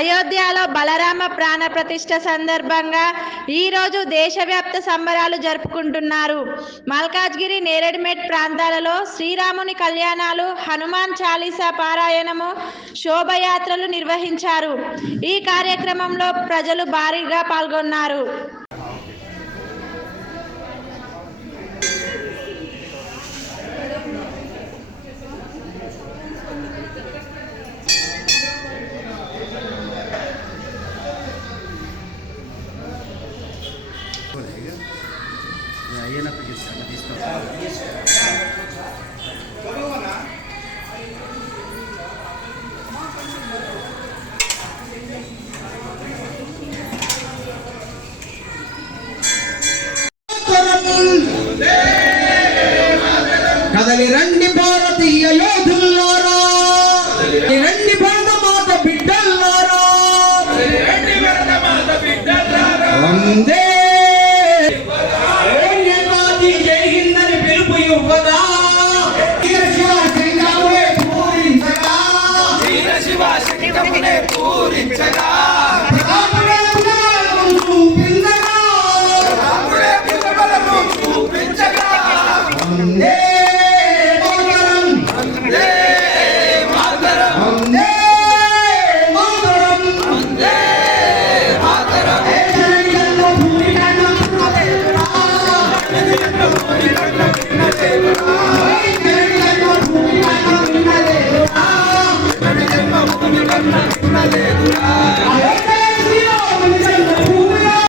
అయోధ్యలో బలరామ ప్రాణ ప్రతిష్ఠ సందర్భంగా ఈరోజు దేశవ్యాప్త సంబరాలు జరుపుకుంటున్నారు. మల్కాజ్గిరి, నేరేడ్మెట్ ప్రాంతాలలో శ్రీరాముని కళ్యాణాలు, హనుమాన్ చాలీసా పారాయణము, శోభయాత్రలు నిర్వహించారు. ఈ కార్యక్రమంలో ప్రజలు భారీగా పాల్గొన్నారు. కదలి రండి భారతీయ యోధులారా, రండి భారతమాత బిడ్డలారా, వందే